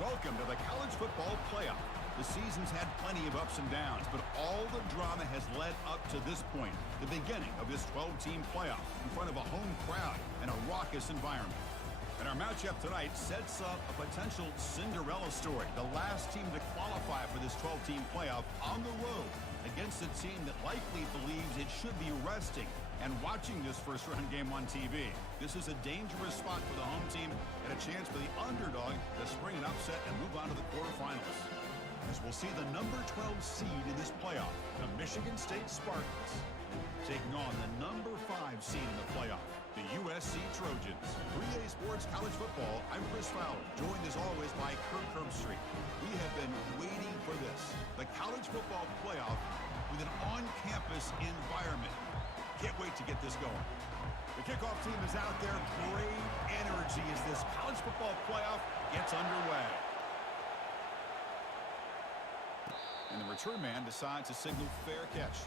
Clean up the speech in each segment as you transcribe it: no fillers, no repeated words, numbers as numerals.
Welcome to the college football playoff. The season's had plenty of ups and downs, but all the drama has led up to this point, the beginning of this 12-team playoff in front of a home crowd and a raucous environment. And our matchup tonight sets up a potential Cinderella story, the last team to qualify for this 12-team playoff on the road against a team that likely believes it should be resting and watching this first-round game on TV. This is a dangerous spot for the home team and a chance for the underdog to spring an upset and move on to the quarterfinals. As we'll see the number 12 seed in this playoff, the Michigan State Spartans, taking on the number 5 seed in the playoff, the USC Trojans. 3A Sports College Football, I'm Chris Fowler, joined as always by Kirk Herbstreit. We have been waiting for this, the college football playoff with an on-campus environment. Can't wait to get this going. The kickoff team is out there. Great energy as this college football playoff gets underway. And the return man decides to signal fair catch.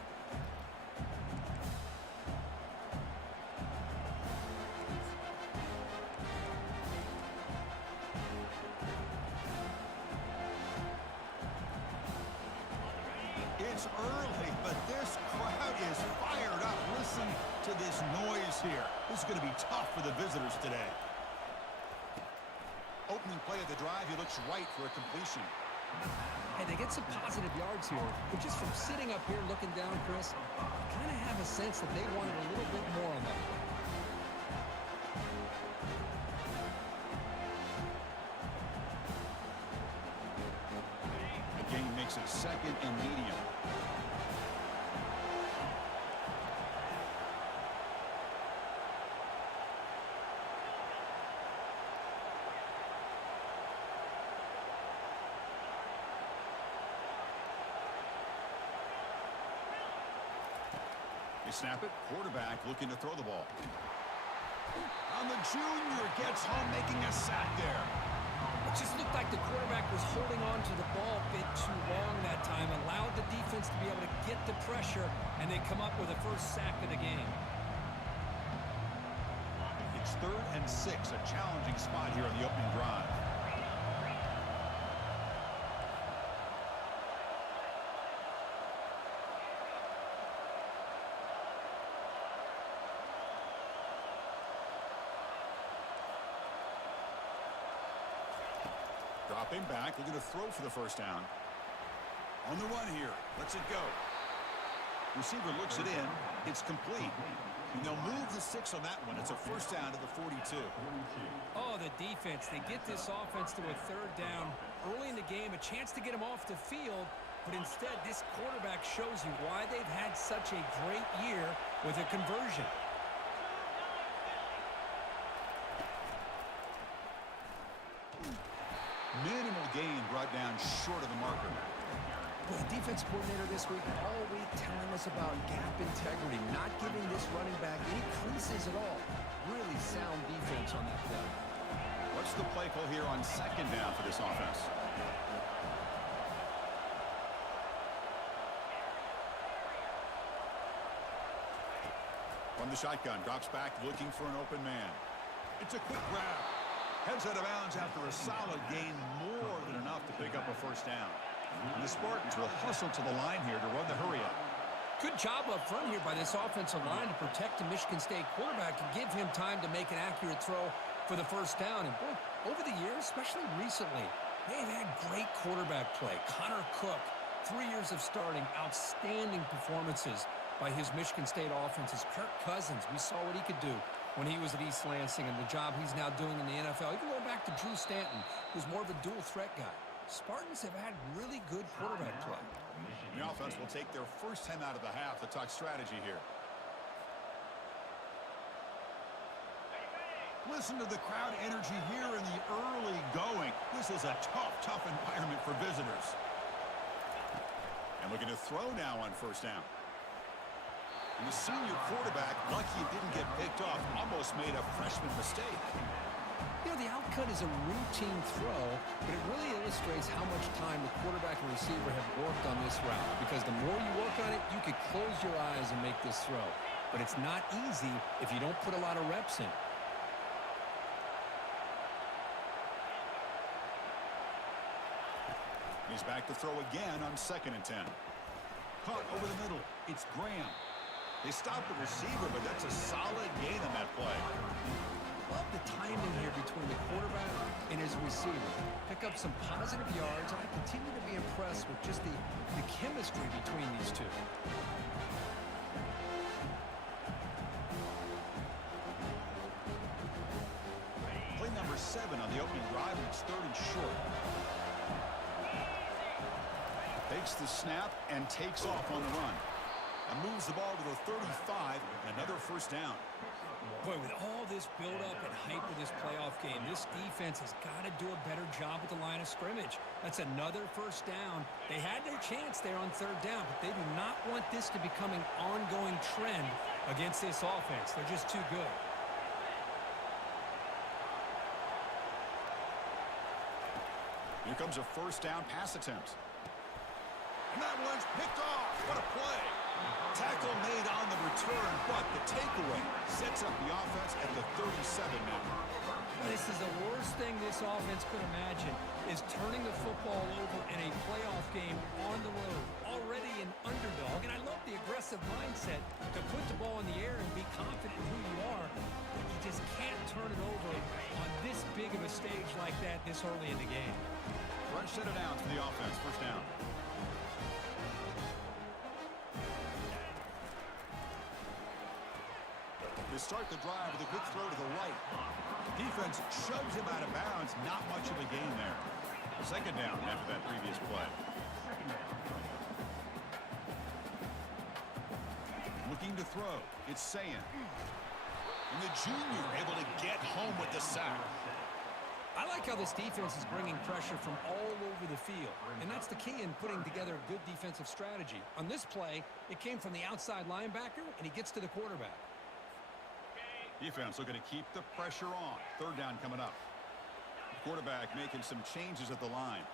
It's early, but this crowd is fired up. Listen to this noise here. This is going to be tough for the visitors today. Opening play of the drive, he looks right for a completion. Hey, they get some positive yards here, but just from sitting up here looking down, Chris, I kind of have a sense that they wanted a little bit more on that play. The game makes it second and medium. Snap it, quarterback looking to throw the ball. On the junior, gets home, making a sack there. It just looked like the quarterback was holding on to the ball a bit too long that time, allowed the defense to be able to get the pressure, and then come up with the first sack of the game. It's 3rd and 6, a challenging spot here on the opening drive. Dropping back, looking to throw for the first down. On the run here, lets it go. Receiver looks it in, it's complete. And they'll move the 6 on that one. It's a first down to the 42. Oh, the defense, they get this offense to a 3rd down early in the game, a chance to get them off the field, but instead this quarterback shows you why they've had such a great year with a conversion. Minimal gain brought down short of the marker. Well, the defense coordinator this week, all week telling us about gap integrity, not giving this running back any creases at all. Really sound defense on that play. What's the play call here on 2nd down for this offense? From the shotgun, drops back looking for an open man. It's a quick grab. Heads out of bounds after a solid gain, more than enough to pick up a first down. And the Spartans will hustle to the line here to run the hurry up. Good job up front here by this offensive line to protect the Michigan State quarterback and give him time to make an accurate throw for the first down. And boy, over the years, especially recently, they've had great quarterback play. Connor Cook, 3 years of starting, outstanding performances by his Michigan State offenses. Kirk Cousins, we saw what he could do when he was at East Lansing and the job he's now doing in the NFL. Even going back to Drew Stanton, who's more of a dual threat guy. Spartans have had really good quarterback play. The offense will take their first time out of the half to talk strategy here. Listen to the crowd energy here in the early going. This is a tough environment for visitors. And looking to throw now on first down. And the senior quarterback, lucky it didn't get picked off, almost made a freshman mistake. You know, the outcut is a routine throw, but it really illustrates how much time the quarterback and receiver have worked on this route. Because the more you work on it, you could close your eyes and make this throw. But it's not easy if you don't put a lot of reps in. He's back to throw again on 2nd and 10. Caught over the middle. It's Graham. They stopped the receiver, but that's a solid gain on that play. Love the timing here between the quarterback and his receiver. Pick up some positive yards, and I continue to be impressed with just the chemistry between these two. Play number 7 on the opening drive, and it's 3rd and short. Takes the snap and takes off on the run. And moves the ball to the 35, and another 1st down. Boy, with all this build-up and hype of this playoff game, this defense has got to do a better job at the line of scrimmage. That's another 1st down. They had their chance there on 3rd down, but they do not want this to become an ongoing trend against this offense. They're just too good. Here comes a 1st down pass attempt. And that one's picked off. What a play. Tackle made on the return, but the takeaway sets up the offense at the 37 now. This is the worst thing this offense could imagine, is turning the football over in a playoff game on the road. Already an underdog, and I love the aggressive mindset to put the ball in the air and be confident in who you are. But you just can't turn it over on this big of a stage like that this early in the game. Fresh set of downs for the offense. 1st down. They start the drive with a quick throw to the right. Defense shoves him out of bounds. Not much of a gain there. 2nd down after that previous play. Looking to throw. It's Sayan. And the junior able to get home with the sack. I like how this defense is bringing pressure from all over the field, and that's the key in putting together a good defensive strategy. On this play, it came from the outside linebacker, and he gets to the quarterback. Defense looking to keep the pressure on. 3rd down coming up. Quarterback making some changes at the line.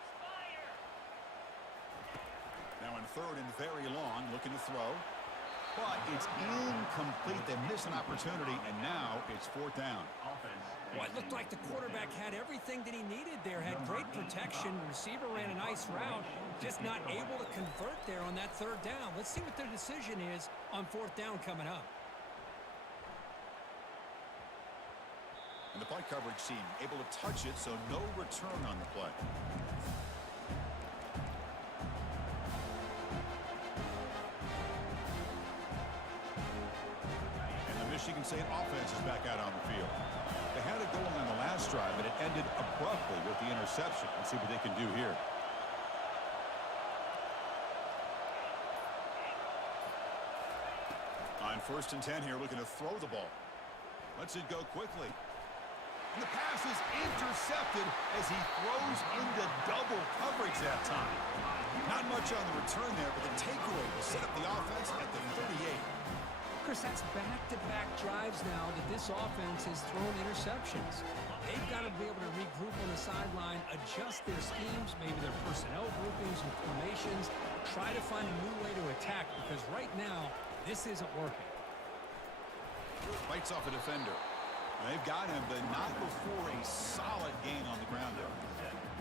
Now in 3rd and very long, looking to throw. But it's incomplete. They miss an opportunity, and now it's 4th down. Well, it looked like the quarterback had everything that he needed there. Had great protection. The receiver ran a nice route. Just not able to convert there on that 3rd down. Let's see what their decision is on 4th down coming up. And the punt coverage team able to touch it, so no return on the play. And the Michigan State offense is back out on the field. They had it going on the last drive, but it ended abruptly with the interception. Let's see what they can do here. On 1st and 10 here, looking to throw the ball. Lets it go quickly. And the pass is intercepted as he throws into double coverage that time. Not much on the return there, but the takeaway will set up the offense at the 38. Chris, that's back-to-back drives now that this offense has thrown interceptions. They've got to be able to regroup on the sideline, adjust their schemes, maybe their personnel groupings and formations, try to find a new way to attack, because right now, this isn't working. Fights off a defender. They've got him, but not before a solid gain on the ground there.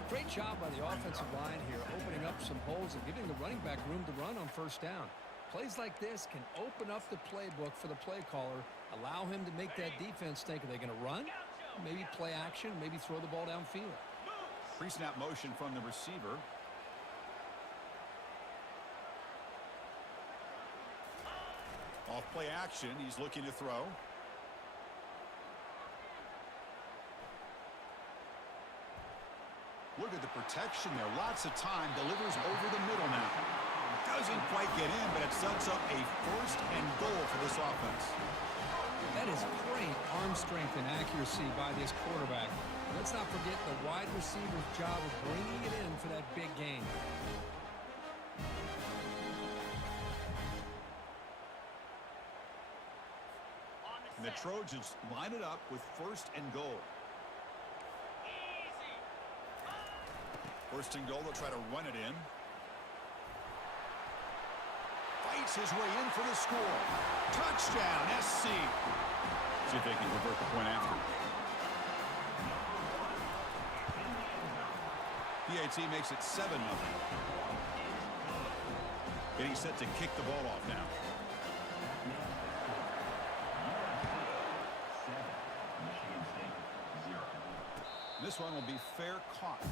Great job by the offensive line here, opening up some holes and giving the running back room to run on 1st down. Plays like this can open up the playbook for the play caller, allow him to make that defense think, are they going to run? Maybe play action, maybe throw the ball downfield. Pre-snap motion from the receiver. Off play action, he's looking to throw. Look at the protection there. Lots of time. Delivers over the middle now. Doesn't quite get in, but it sets up a 1st and goal for this offense. That is great arm strength and accuracy by this quarterback. Let's not forget the wide receiver's job of bringing it in for that big gain. And the Trojans line it up with 1st and goal. 1st and goal, they'll try to run it in. Fights his way in for the score. Touchdown, SC. See if they can convert the point after. PAT makes it 7-0. Getting set to kick the ball off now. This one will be fair caught.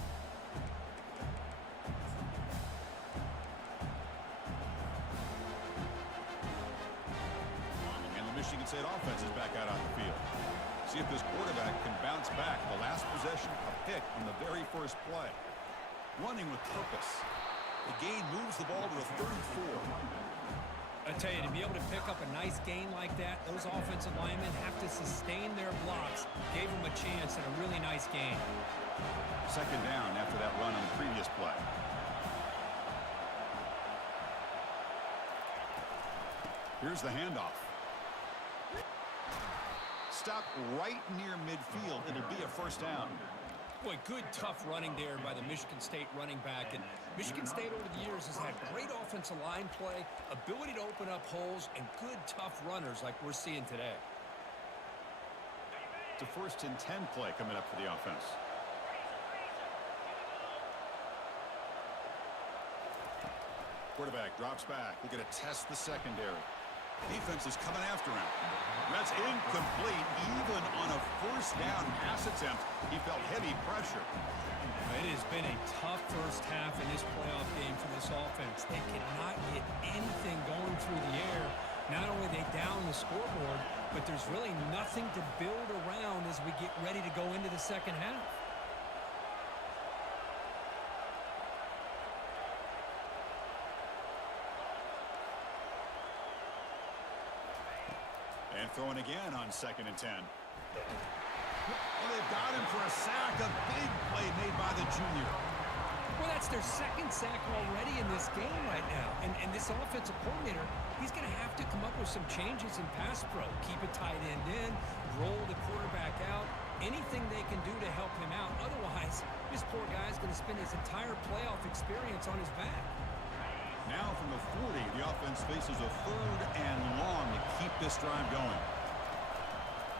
And the Michigan State offense is back out on the field. See if this quarterback can bounce back. The last possession, a pick on the very first play. Running with purpose. The gain moves the ball to a 34. I tell you, to be able to pick up a nice gain like that, those offensive linemen have to sustain their blocks. Gave them a chance at a really nice gain. Second down after that run on the previous play. Here's the handoff. Stop right near midfield. It'll be a first down. Boy, good, tough running there by the Michigan State running back. And Michigan State over the years has had great offensive line play, ability to open up holes, and good, tough runners like we're seeing today. It's a 1st and 10 play coming up for the offense. Quarterback drops back. We're going to test the secondary. Defense is coming after him. That's incomplete. Even on a first down pass attempt, he felt heavy pressure. It has been a tough first half in this playoff game for this offense. They cannot get anything going through the air. Not only are they down the scoreboard, but there's really nothing to build around as we get ready to go into the second half. And throwing again on 2nd and 10. Well, they've got him for a sack. A big play made by the junior. Well, that's their second sack already in this game right now. And this offensive coordinator, he's going to have to come up with some changes in pass pro. Keep a tight end in, roll the quarterback out, anything they can do to help him out. Otherwise, this poor guy's going to spend his entire playoff experience on his back. Now from the 40, the offense faces a 3rd and long to keep this drive going.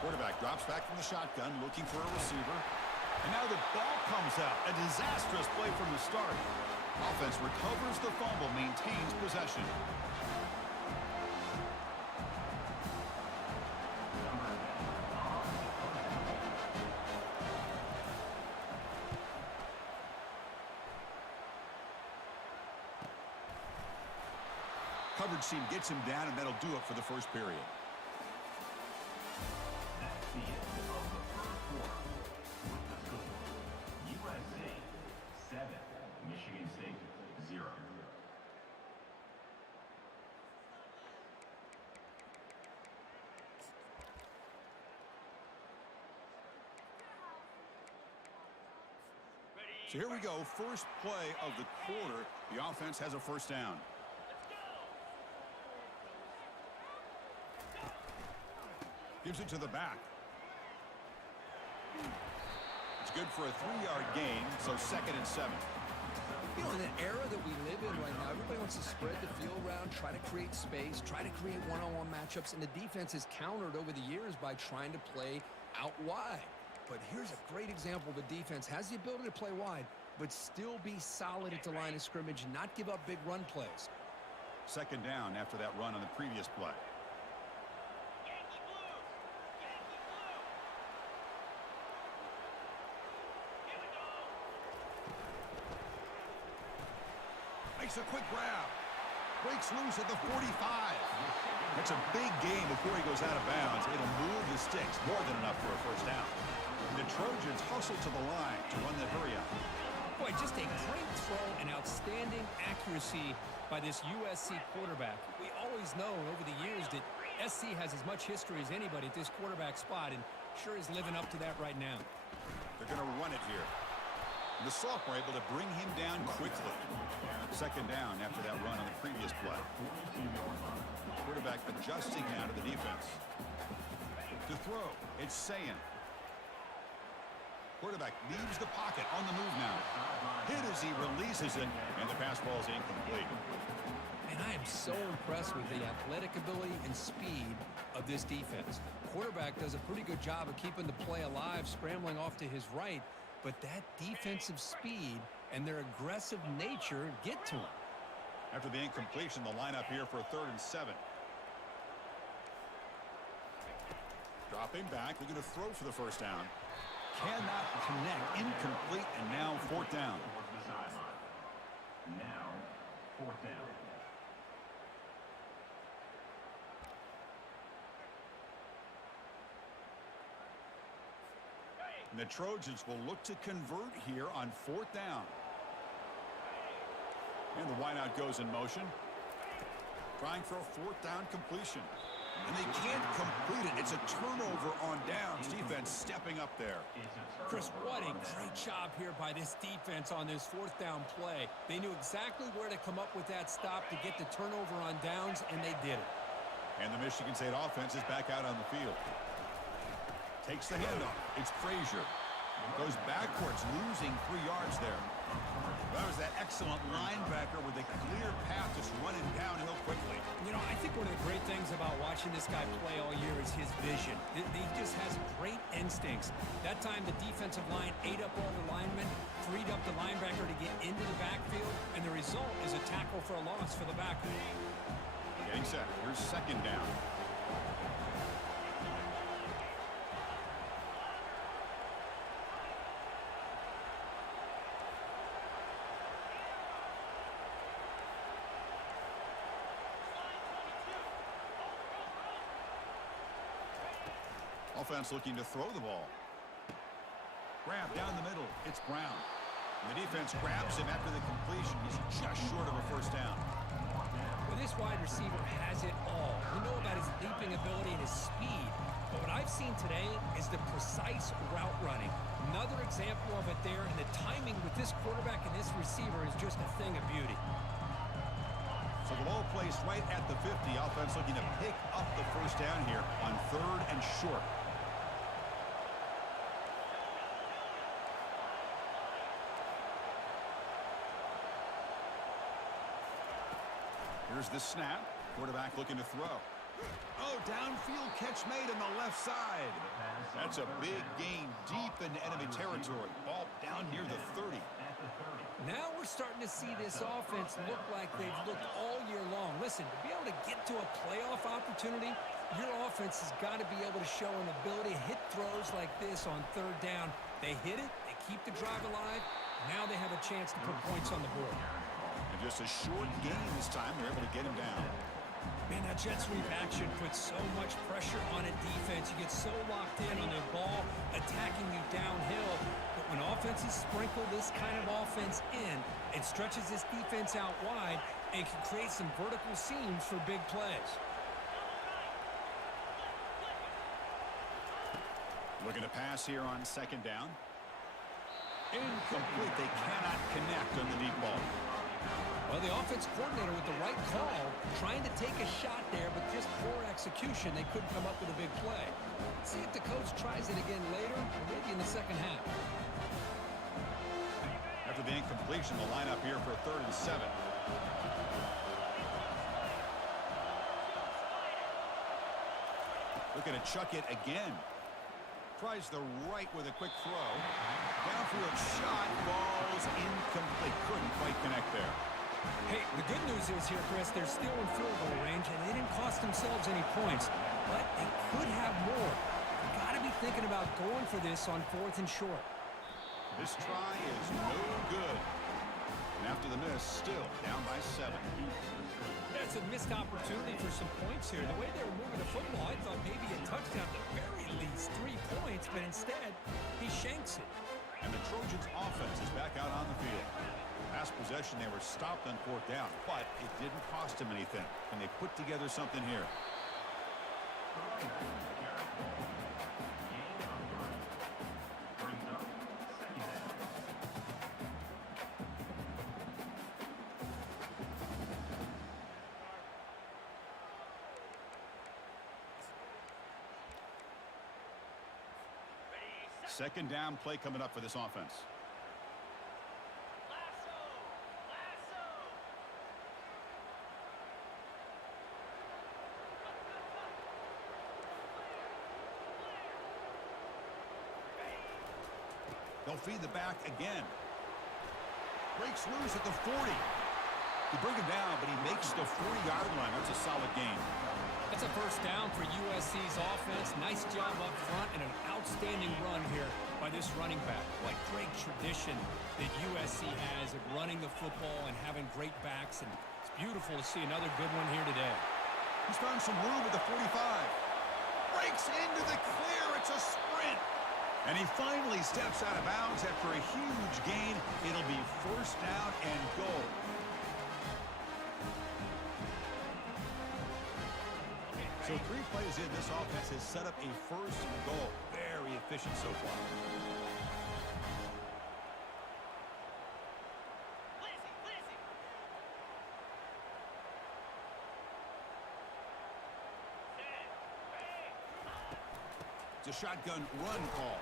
Quarterback drops back from the shotgun, looking for a receiver. And now the ball comes out. A disastrous play from the start. Offense recovers the fumble, maintains possession. Coverage team gets him down, and that'll do it for the first period. That's the end of the first quarter. With the score, USA 7, Michigan State 0. So here we go, first play of the quarter. The offense has a first down. Gives it to the back. It's good for a 3-yard gain, so 2nd and 7. You know, in the era that we live in right now, everybody wants to spread the field around, try to create space, try to create one-on-one matchups, and the defense is countered over the years by trying to play out wide. But here's a great example. The defense has the ability to play wide, but still be solid at the line of scrimmage and not give up big run plays. 2nd down after that run on the previous play. Makes a quick grab. Breaks loose at the 45. That's a big gain before he goes out of bounds. It'll move the sticks. More than enough for a first down. The Trojans hustle to the line to run the hurry up. Boy, just a great throw and outstanding accuracy by this USC quarterback. We always know over the years that SC has as much history as anybody at this quarterback spot, and sure is living up to that right now. They're going to run it here. The sophomore able to bring him down quickly. 2nd down after that run on the previous play. Quarterback adjusting now to the defense. To throw, it's Sayin. Quarterback leaves the pocket on the move now. Hit as he releases it, and the pass ball is incomplete. And I am so impressed with the athletic ability and speed of this defense. Quarterback does a pretty good job of keeping the play alive, scrambling off to his right, but that defensive speed and their aggressive nature get to him. After the incompletion, the lineup here for a 3rd and 7. Dropping back, looking to throw for the first down. Cannot connect, incomplete, and now 4th down. Towards the sideline. Now, 4th down. And the Trojans will look to convert here on 4th down. And the wideout goes in motion. Trying for a 4th down completion. And they can't complete it. It's a turnover on downs. Defense stepping up there. Chris, what a great job here by this defense on this 4th down play. They knew exactly where to come up with that stop to get the turnover on downs, and they did it. And the Michigan State offense is back out on the field. Takes the handoff. It's Frazier. Goes backwards, losing 3 yards there. That was that excellent linebacker with a clear path just running downhill quickly. You know, I think one of the great things about watching this guy play all year is his vision. He just has great instincts. That time, the defensive line ate up all the linemen, freed up the linebacker to get into the backfield, and the result is a tackle for a loss for the backer. Getting set. Here's 2nd down. Offense looking to throw the ball. Grab down the middle. It's Brown. And the defense grabs him after the completion. He's just short of a 1st down. Well, this wide receiver has it all. We know about his leaping ability and his speed. But what I've seen today is the precise route running. Another example of it there, and the timing with this quarterback and this receiver is just a thing of beauty. So the ball placed right at the 50. Offense looking to pick up the 1st down here on 3rd and short. Here's the snap. Quarterback looking to throw. Oh, downfield catch made on the left side. That's a big gain deep into enemy territory. Ball down near the 30. Now we're starting to see this offense look like they've looked all year long. Listen, to be able to get to a playoff opportunity, your offense has got to be able to show an ability to hit throws like this on 3rd down. They hit it, they keep the drive alive. Now they have a chance to put points on the board. And just a short gain this time, they're able to get him down. Man, that jet sweep action puts so much pressure on a defense. You get so locked in on the ball attacking you downhill. But when offenses sprinkle this kind of offense in, it stretches this defense out wide and can create some vertical seams for big plays. Looking to pass here on 2nd down. Incomplete. They cannot connect on the deep ball. Well, the offense coordinator with the right call, trying to take a shot there, but just poor execution. They couldn't come up with a big play. See if the coach tries it again later, or maybe in the 2nd half. After the incompletion, the lineup here for a 3rd and 7. Looking to chuck it again. Tries the right with a quick throw. Downfield shot, falls incomplete. Couldn't quite connect there. Hey, the good news is here, Chris, they're still in field goal range, and they didn't cost themselves any points. But they could have more. You got to be thinking about going for this on 4th and short. This try is no good. And after the miss, still down by 7. That's a missed opportunity for some points here. The way they were moving the football, I thought maybe a touchdown at the very least, 3 points, but instead, he shanks it. And the Trojans' offense is back out on the field. Last possession, they were stopped on 4th down, but it didn't cost them anything. And they put together something here. Second down play coming up for this offense. They'll feed the back again. Breaks loose at the 40. They bring him down, but he makes the 40-yard line. That's a solid gain. That's a first down for USC's offense. Nice job up front and an outstanding run here by this running back. What great tradition that USC has of running the football and having great backs, and it's beautiful to see another good one here today. He's found some room at the 45. Breaks into the clear. It's a sprint. And he finally steps out of bounds after a huge gain. It'll be first down and goal. So 3 plays in, this offense has set up a first and goal. Very efficient so far. It's a shotgun run call.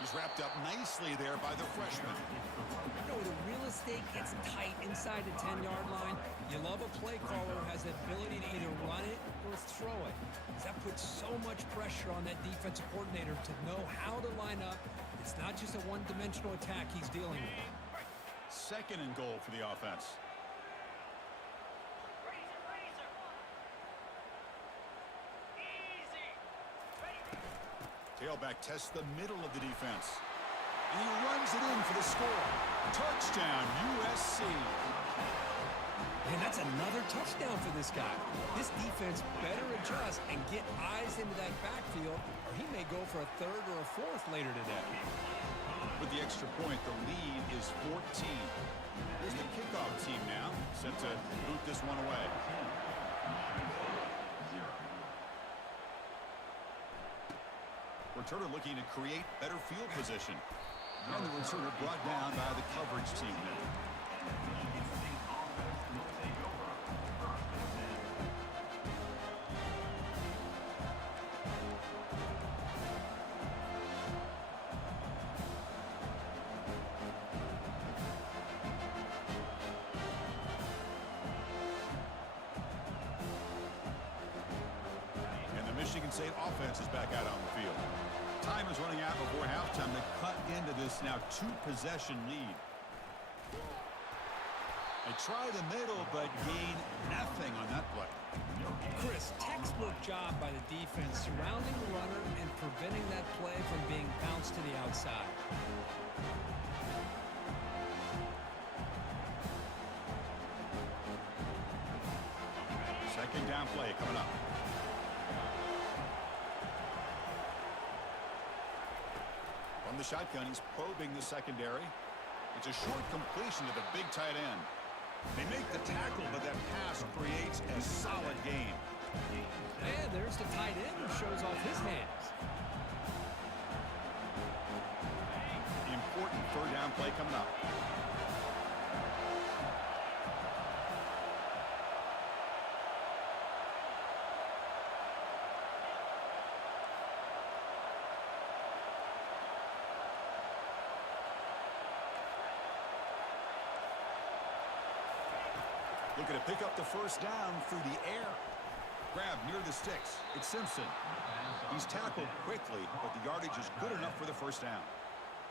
He's wrapped up nicely there by the freshman. You know, the real estate gets tight inside the 10-yard line. You love a play caller who has the ability to either run it or throw it. That puts so much pressure on that defensive coordinator to know how to line up. It's not just a one-dimensional attack he's dealing with. Second and goal for the offense. Tailback tests the middle of the defense. And he runs it in for the score. Touchdown, USC. And that's another touchdown for this guy. This defense better adjust and get eyes into that backfield, or he may go for a third or a fourth later today. With the extra point, the lead is 14. Here's the kickoff team now, set to boot this one away. Returner looking to create better field position. And the returner brought down by the coverage team now. And the Michigan State offense is back out on the field. Time is running out before halftime to cut into this now 2-possession lead. They try the middle, but gain nothing on that play. Chris, textbook job by the defense surrounding the runner and preventing that play from being bounced to the outside. Second down play coming up. From the shotgun, he's probing the secondary. It's a short completion to the big tight end. They make the tackle, but that pass creates a solid gain. And there's the tight end who shows off his hands. Important third down play coming up. Looking to pick up the first down through the air. Grab near the sticks. It's Simpson. He's tackled quickly, but the yardage is good enough for the first down.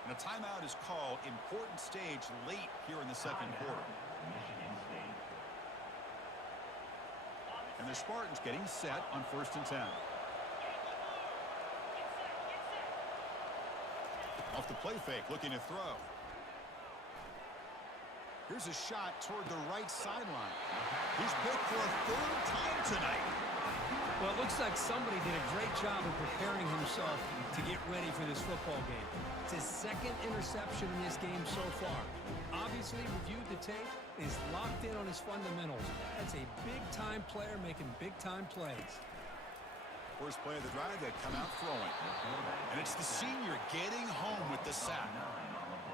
And a timeout is called. Important stage late here in the second quarter. And the Spartans getting set on 1st and 10. Off the play fake, looking to throw. Here's a shot toward the right sideline. He's picked for a 3rd time tonight. Well, it looks like somebody did a great job of preparing himself to get ready for this football game. It's his 2nd interception in this game so far. Obviously reviewed the tape, is locked in on his fundamentals. That's a big-time player making big-time plays. First play of the drive, they come out throwing. And it's the senior getting home with the sack.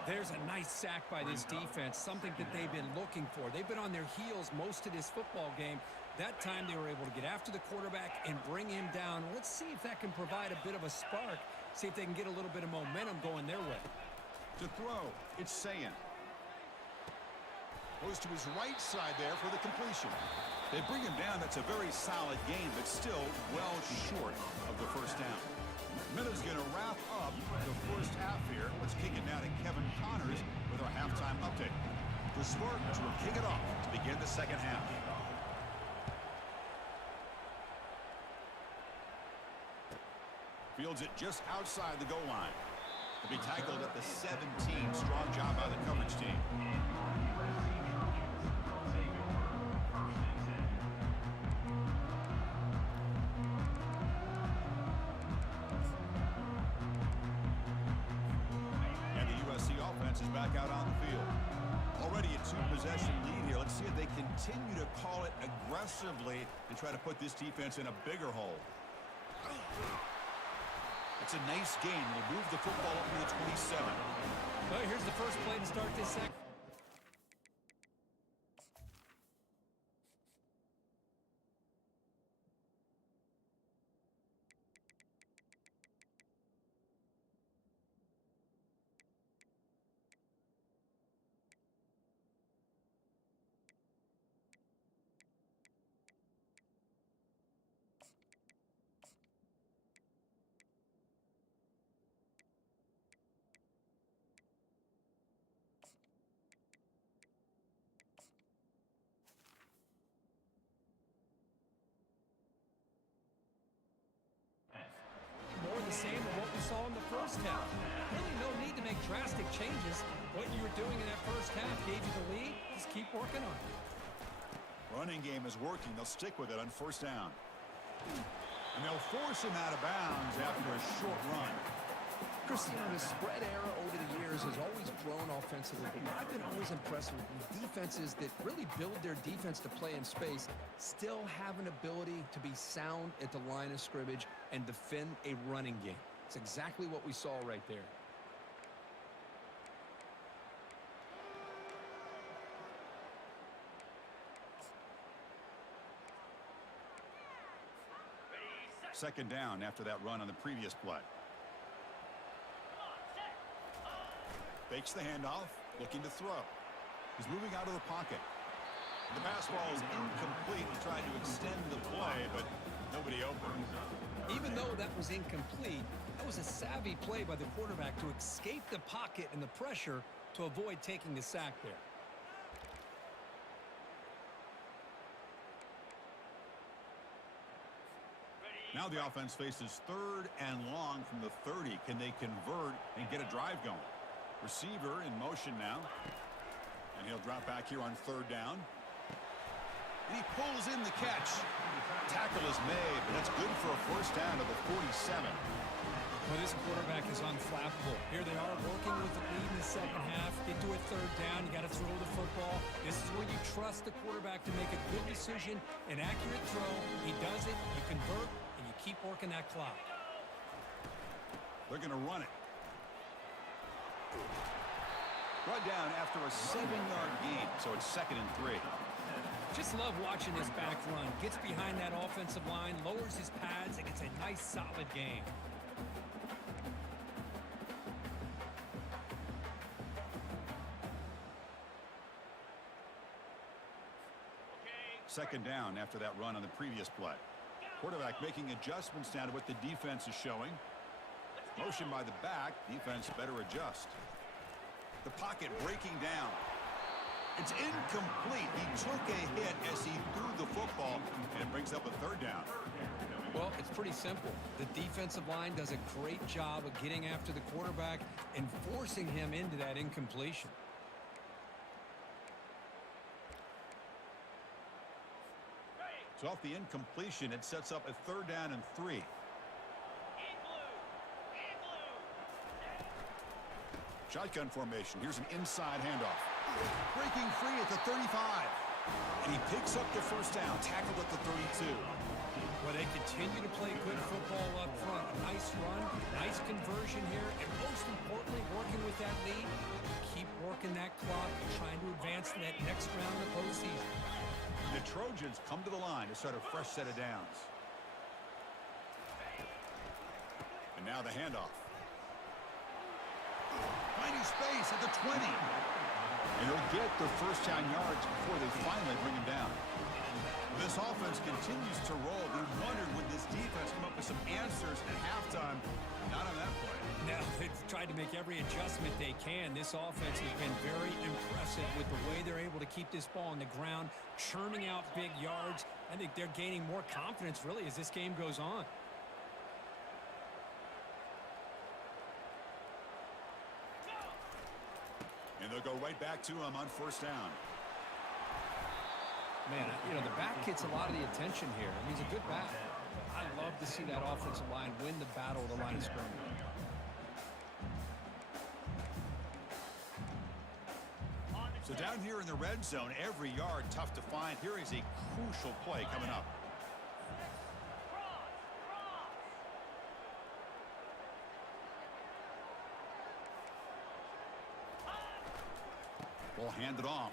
There's a nice sack by this defense, something that they've been looking for. They've been on their heels most of this football game. That time they were able to get after the quarterback and bring him down. Let's see if that can provide a bit of a spark, see if they can get a little bit of momentum going their way. To throw, it's Sayan. Goes to his right side there for the completion. They bring him down. That's a very solid game, but still well short of the first down. Minute's going to wrap up the first half here. Let's kick it now to Kevin Connors with our halftime update. The Spartans will kick it off to begin the second half. Fields it just outside the goal line. To be tackled at the 17. Strong job by the coverage team. And the USC offense is back out on the field. Already a two-possession lead here. Let's see if they continue to call it aggressively and try to put this defense in a bigger hole. It's a nice game. We'll move the football up to the 27. Well, here's the first play to start this second. More the same of what we saw in the first half. Really no need to make drastic changes. What you were doing in that first half gave you the lead. Just keep working on it. Running game is working. They'll stick with it on first down. And they'll force him out of bounds after a short run. Chris, the spread era over the years has always grown offensively, but I've been always impressed with defenses that really build their defense to play in space, still have an ability to be sound at the line of scrimmage and defend a running game. It's exactly what we saw right there. Second down after that run on the previous play. Fakes the handoff, looking to throw. He's moving out of the pocket. The pass ball is incomplete. He tried to extend the play, but nobody open. Even though that was incomplete, that was a savvy play by the quarterback to escape the pocket and the pressure to avoid taking the sack there. Now the offense faces third and long from the 30. Can they convert and get a drive going? Receiver in motion now. And he'll drop back here on third down. And he pulls in the catch. Tackle is made, but that's good for a first down to the 47. Well, this quarterback is unflappable. Here they are working with the lead in the second half. Get to a third down. You got to throw the football. This is where you trust the quarterback to make a good decision, an accurate throw. He does it. You convert, and you keep working that clock. They're going to run it. Brought down after a 7-yard gain, so it's 2nd and 3. Just love watching this back run. Gets behind that offensive line, lowers his pads, and it's a nice, solid game. Second down after that run on the previous play. Quarterback making adjustments now to what the defense is showing. Motion by the back. Defense better adjust. The pocket breaking down. It's incomplete. He took a hit as he threw the football, and it brings up a third down. Well, it's pretty simple. The defensive line does a great job of getting after the quarterback and forcing him into that incompletion. So off the incompletion, it sets up a third down and 3. Shotgun formation. Here's an inside handoff. Breaking free at the 35. And he picks up the first down. Tackled at the 32. Well, they continue to play good football up front. A nice run, nice conversion here, and most importantly, working with that lead, keep working that clock, trying to advance to that next round of the postseason. The Trojans come to the line to start a fresh set of downs. And now the handoff. Finding space at the 20. And he'll get the first down yards before they finally bring him down. This offense continues to roll. We wondered, would this defense come up with some answers at halftime? Not on that play. Now, they've tried to make every adjustment they can. This offense has been very impressive with the way they're able to keep this ball on the ground, churning out big yards. I think they're gaining more confidence, really, as this game goes on. And they'll go right back to him on first down. Man, you know, the back gets a lot of the attention here. I mean, he's a good back. I love to see that offensive line win the battle of the line of scrimmage. So down here in the red zone, every yard tough to find. Here is a crucial play coming up. We'll hand it off.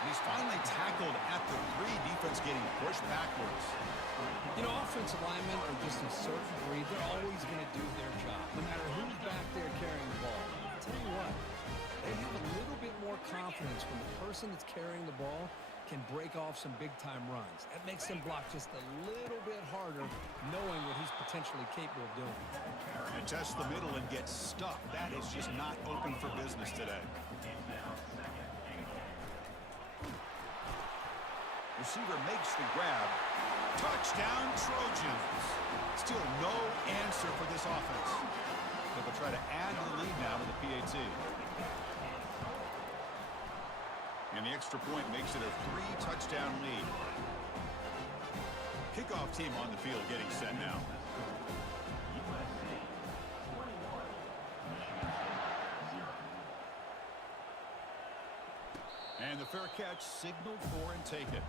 And he's finally tackled at the 3. Defense getting pushed backwards. You know, offensive linemen are just a certain breed. They're always going to do their job, no matter who's back there carrying the ball. I'll tell you what, they have a little bit more confidence when the person that's carrying the ball can break off some big-time runs. That makes them block just a little bit harder, knowing what he's potentially capable of doing. And test the middle and get stuck. That is just not open for business today. Receiver makes the grab. Touchdown, Trojans. Still no answer for this offense. They will try to add to the lead now to the PAT. And the extra point makes it a 3-touchdown lead. Kickoff team on the field getting set now. And the fair catch signaled for and taken.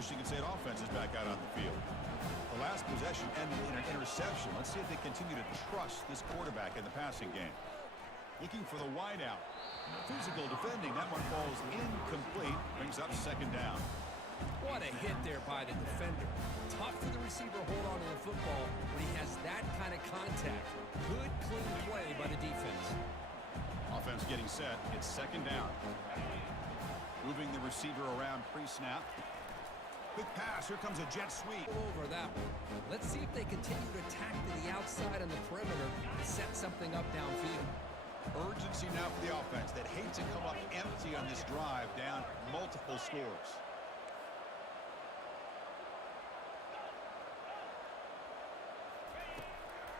Michigan State offense is back out on the field. The last possession ended in an interception. Let's see if they continue to trust this quarterback in the passing game. Looking for the wideout. Physical defending. That one falls incomplete. Brings up second down. What a hit there by the defender. Tough for the receiver to hold on to the football when he has that kind of contact. Good, clean play by the defense. Offense getting set. It's second down. Moving the receiver around pre-snap. Quick pass. Here comes a jet sweep. Over that one. Let's see if they continue to attack to the outside on the perimeter and set something up downfield. Urgency now for the offense that hates to come up empty on this drive, down multiple scores.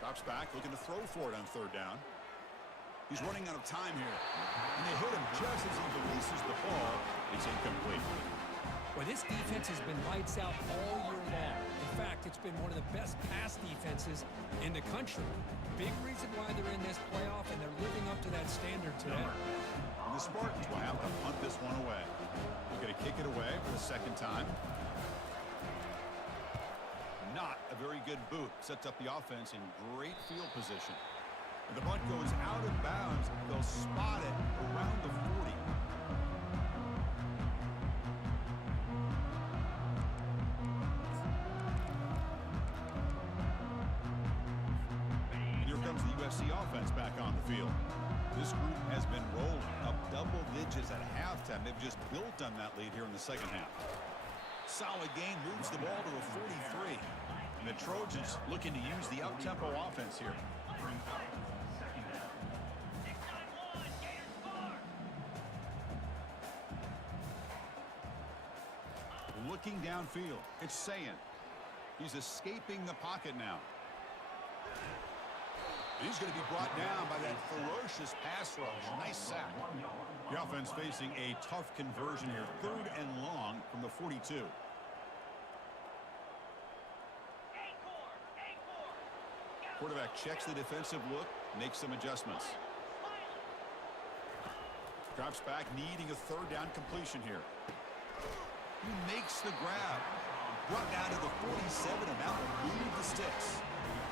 Drops back, looking to throw for it on third down. He's running out of time here. And they hit him just as he releases the ball. It's incomplete. Well, this defense has been lights out all year long. In fact, it's been one of the best pass defenses in the country. Big reason why they're in this playoff, and they're living up to that standard today. And the Spartans will have to punt this one away. They're going to kick it away for the second time. Not a very good boot. Sets up the offense in great field position. And the punt goes out of bounds. They'll spot it around the 40. Offense back on the field. This group has been rolling up double digits at halftime. They've just built on that lead here in the second half. Solid gain, moves the ball to a 43. And the Trojans looking to use the up-tempo offense here. Looking downfield, it's Sayin. He's escaping the pocket now. He's going to be brought down by that ferocious pass rush. Nice sack. The offense facing a tough conversion here. 3rd and long from the 42. Quarterback checks the defensive look, makes some adjustments. Drops back, needing a 3rd down completion here. He makes the grab. Brought down to the 47, and now will move the sticks.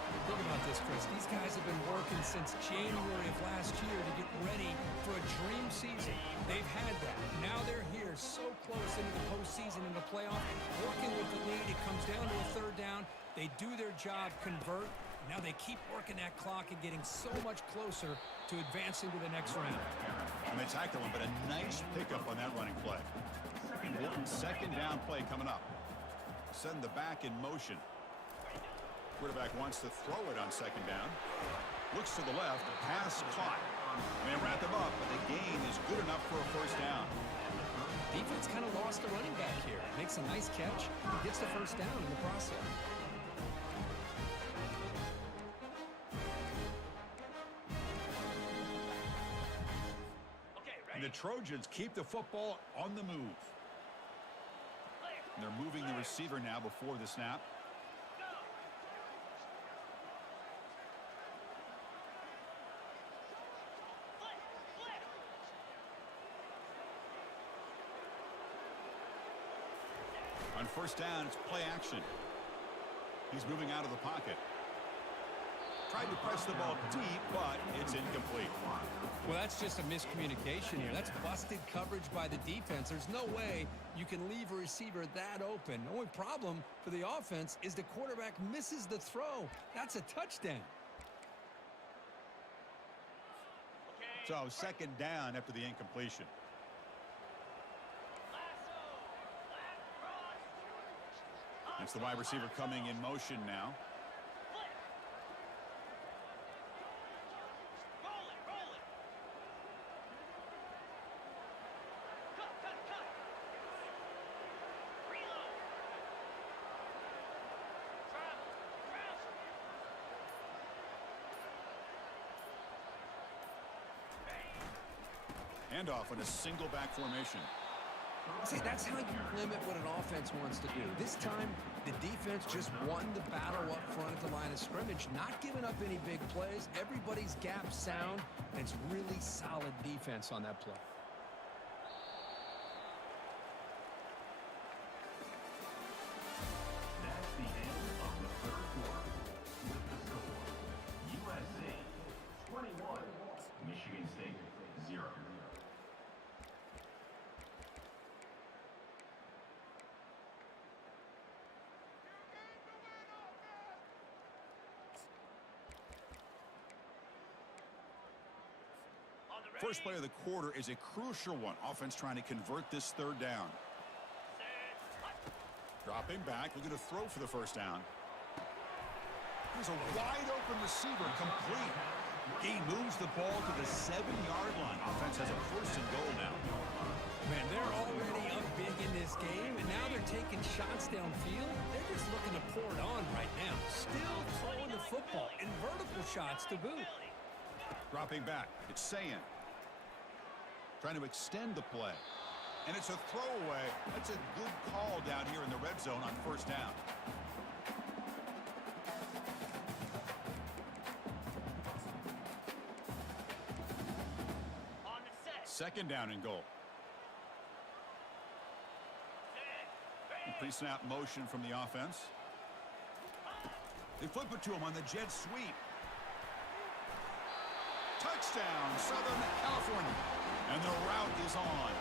Think about this, Chris. These guys have been working since January of last year to get ready for a dream season. They've had that. Now they're here so close into the postseason and the playoff, working with the lead. It comes down to a third down. They do their job, convert. Now they keep working that clock and getting so much closer to advancing to the next round. And they tackle him, but a nice pickup on that running play. Important second down play coming up. Send the back in motion. Quarterback wants to throw it on second down. Looks to the left. Pass caught. They wrap him up, but the gain is good enough for a first down. Defense kind of lost the running back here. Makes a nice catch. Gets the first down in the process. And the Trojans keep the football on the move. And they're moving the receiver now before the snap. On first down, it's play action. He's moving out of the pocket. Tried to press the ball deep, but it's incomplete. Well, that's just a miscommunication here. That's busted coverage by the defense. There's no way you can leave a receiver that open. The only problem for the offense is the quarterback misses the throw. That's a touchdown. So second down after the incompletion. It's the wide receiver coming in motion now. Handoff in a single back formation. See, that's how you limit what an offense wants to do. This time, the defense just won the battle up front at the line of scrimmage, not giving up any big plays. Everybody's gap sound, and it's really solid defense on that play. That's the end of the third quarter. With the score, USA 21, Michigan State 0. First play of the quarter is a crucial one. Offense trying to convert this third down. Dropping back, looking to throw for the first down. There's a wide open receiver, complete. He moves the ball to the 7-yard line. Offense has a first and goal now. Man, they're already up big in this game, and now they're taking shots downfield. They're just looking to pour it on right now. Still throwing the football in vertical shots to boot. Dropping back, it's Sayin. Trying to extend the play. And it's a throwaway. That's a good call down here in the red zone on first down. Second down and goal. Pre-snap motion from the offense. They flip it to him on the jet sweep. Touchdown, Southern California. And the route is on.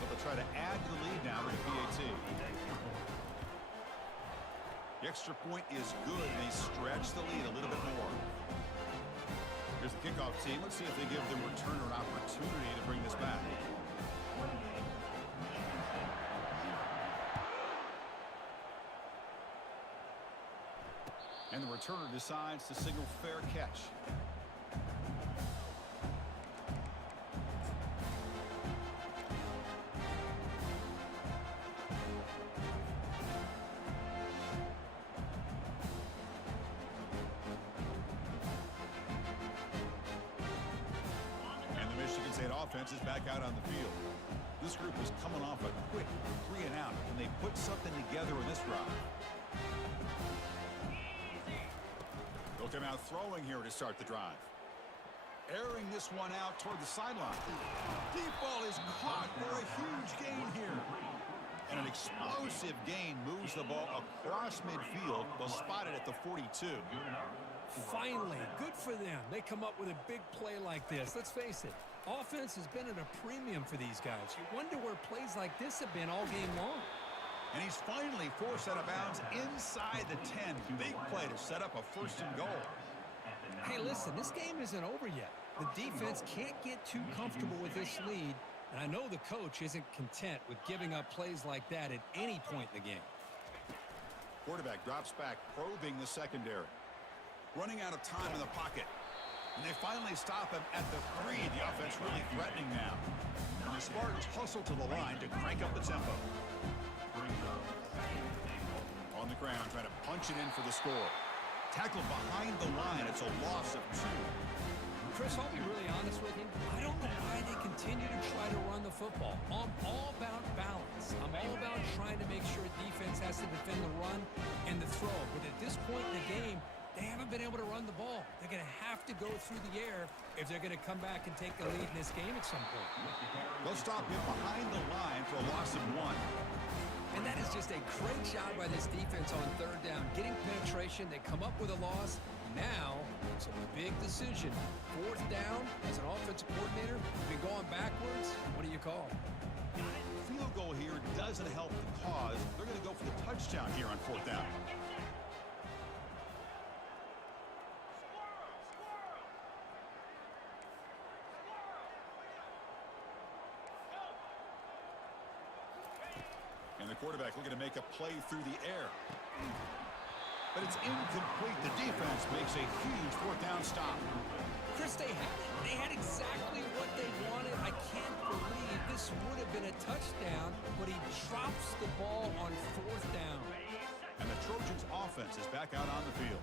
But they'll try to add to the lead now with the PAT. The extra point is good, and they stretch the lead a little bit more. Here's the kickoff team. Let's see if they give the returner an opportunity to bring this back. And the returner decides to signal fair catch. And the Michigan State offense is back out on the field. This group is coming off a quick 3-and-out, and they put something together in this drive. They'll come out throwing here to start the drive. Airing this one out toward the sideline. Deep ball is caught for a huge gain here. And an explosive gain moves the ball across midfield. They'll spot it at the 42. Finally, good for them. They come up with a big play like this. Let's face it, offense has been at a premium for these guys. You wonder where plays like this have been all game long. And he's finally forced out of bounds inside the 10. Big play to set up a first and goal. Hey, listen, this game isn't over yet. The defense can't get too comfortable with this lead, and I know the coach isn't content with giving up plays like that at any point in the game. Quarterback drops back, probing the secondary. Running out of time in the pocket. And they finally stop him at the 3. The offense really threatening now. And the Spartans hustle to the line to crank up the tempo. On the ground, trying to punch it in for the score. Tackled behind the line. It's a loss of 2. Chris, I'll be really honest with you. I don't know why they continue to try to run the football. I'm all about balance. I'm all about trying to make sure defense has to defend the run and the throw. But at this point in the game, they haven't been able to run the ball. They're going to have to go through the air if they're going to come back and take the lead in this game at some point. They'll stop him behind the line for a loss of 1. And that is just a great job by this defense on third down. Getting penetration, they come up with a loss. Now, it's a big decision. Fourth down, as an offensive coordinator, you've been going backwards. What do you call? Field goal here doesn't help the cause. They're going to go for the touchdown here on fourth down. And the quarterback looking to make a play through the air. But it's incomplete. The defense makes a huge fourth down stop. Chris, they had exactly what they wanted. I can't believe this would have been a touchdown, but he drops the ball on fourth down. And the Trojans' offense is back out on the field.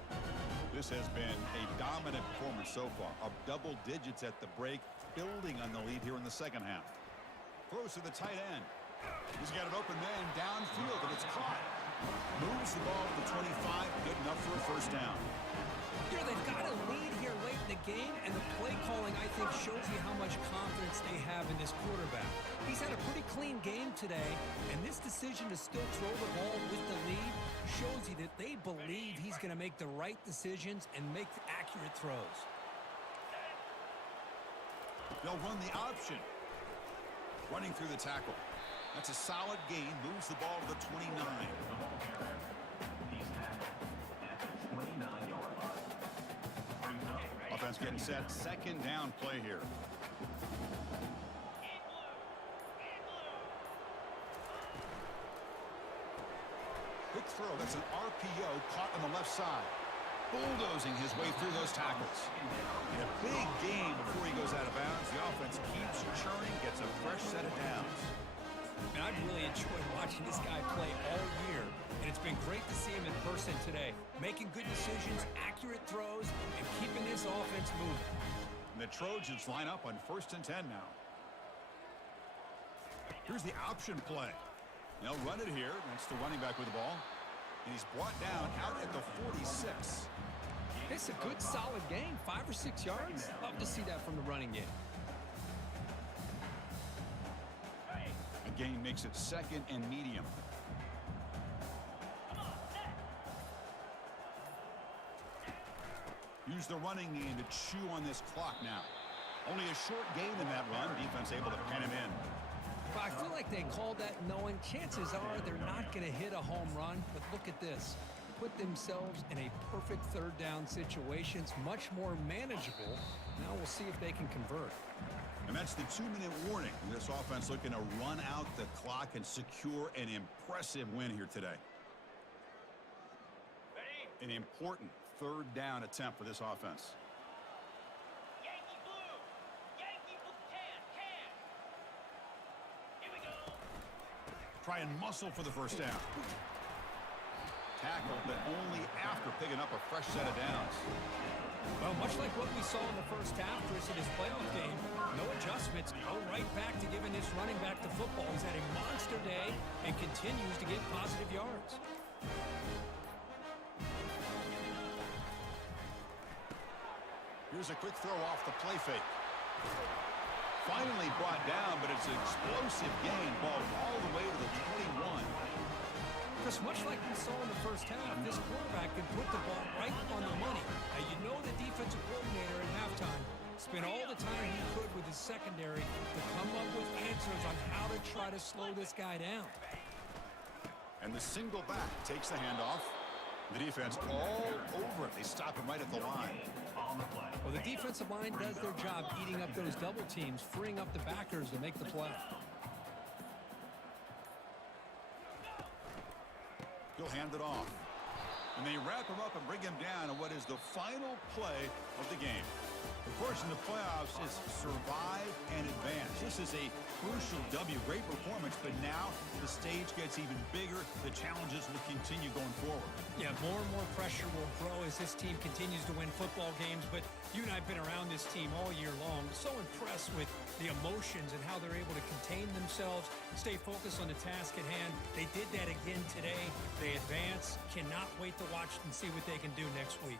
This has been a dominant performance so far. Up double digits at the break, building on the lead here in the second half. Throws to the tight end. He's got an open man downfield, and it's caught. Moves the ball to the 25, good enough for a first down. You know, they've got a lead here late in the game, and the play calling, I think, shows you how much confidence they have in this quarterback. He's had a pretty clean game today, and this decision to still throw the ball with the lead shows you that they believe he's going to make the right decisions and make accurate throws. They'll run the option. Running through the tackle. That's a solid gain. Moves the ball to the 29. Offense getting set. Second down play here. Quick throw. That's an RPO caught on the left side. Bulldozing his way through those tackles. In a big game before he goes out of bounds, the offense keeps churning, gets a fresh set of downs. And I've really enjoyed watching this guy play all year, and it's been great to see him in person today, making good decisions, accurate throws, and keeping this offense moving. And the Trojans line up on 1st and 10 now. Here's the option play. They'll run it here. That's the running back with the ball. And he's brought down out at the 46. It's a good, solid game, 5 or 6 yards. Love to see that from the running game. The gain makes it 2nd and medium. Use the running game to chew on this clock now. Only a short gain in that run. Defense able to pin him in. But I feel like they called that knowing chances are they're not going to hit a home run. But look at this. Put themselves in a perfect third down situation. It's much more manageable. Now we'll see if they can convert. And that's the 2-minute warning. This offense looking to run out the clock and secure an impressive win here today. An important third down attempt for this offense. Yankee blue! Yankee blue! Can! Here we go! Try and muscle for the first down. Tackle, but only after picking up a fresh set of downs. Well, much like what we saw in the first half, Chris, in his playoff game, no adjustments, go right back to giving this running back the football. He's had a monster day and continues to get positive yards. Here's a quick throw off the play fake. Finally brought down, but it's an explosive gain. Ball all the way to the 21. Just much like we saw in the first half, this quarterback can put the ball right on the money. Now, you know the defensive coordinator at halftime spent all the time he could with his secondary to come up with answers on how to try to slow this guy down. And the single back takes the handoff. The defense all over it. They stop him right at the line. Well, the defensive line does their job eating up those double teams, freeing up the backers to make the play. He'll hand it off. And they wrap him up and bring him down on what is the final play of the game. Of course, in the playoffs, it's survive and advance. This is a crucial W. Great performance, but now the stage gets even bigger. The challenges will continue going forward. Yeah, more and more pressure will grow as this team continues to win football games, but you and I have been around this team all year long. So impressed with the emotions and how they're able to contain themselves, stay focused on the task at hand. They did that again today. They advance. Cannot wait to watch and see what they can do next week.